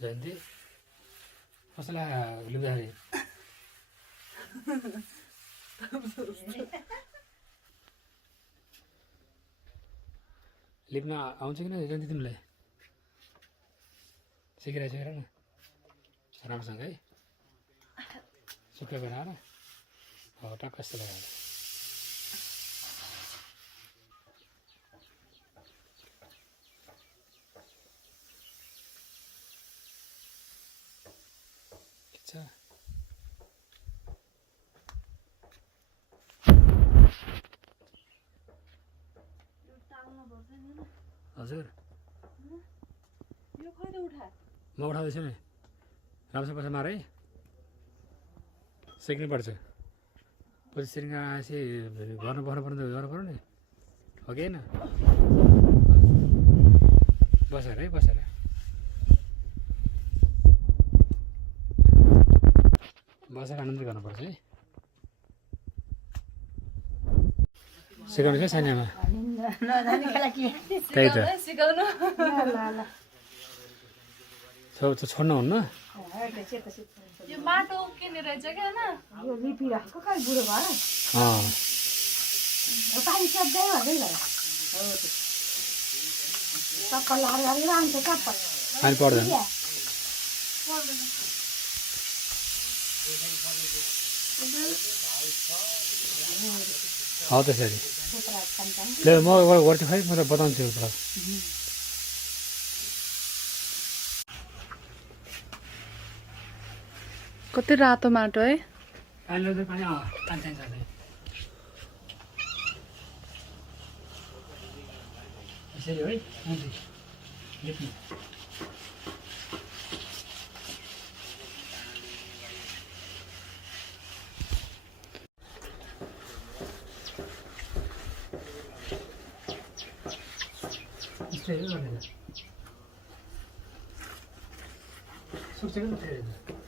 जयन्ती कसैलाई लिँदाखेरि लिप्न आउँछ कि न जयन्ती तिमीलाई सिकिरहेको छ हेर न राम्रोसँग है सुक्खा बनाएर हो टक्क यस्तो लगाएर हजुर म उठाउँदैछु नि राम्रोसँग पैसा मार है सिक्नुपर्छ पछि सिक्न आएपछि गर्नु पर्यो नि हो कि होइन बसेर है बसेर आनन्द गर्नुपर्छ है सिकाउनु क्या सानीमा त्यही त छोड्नुहुन्न यो माटो किने रहेछ क्या होइन यो लिपिराको कहाँ बुढो भयो पानी सक्दै भन्दै भयो चप्पल लगाएर लान्छ चप्पल पानी पर्दैन हो त्यसरी ल म एउटा गर्छु खै म त बताउँछु एउटा कति रातो माटो है पानी ल्याउँदै पानी चाहिन्छ यसरी है लेख्नु यस्तै हो गरेर सुक्छ कि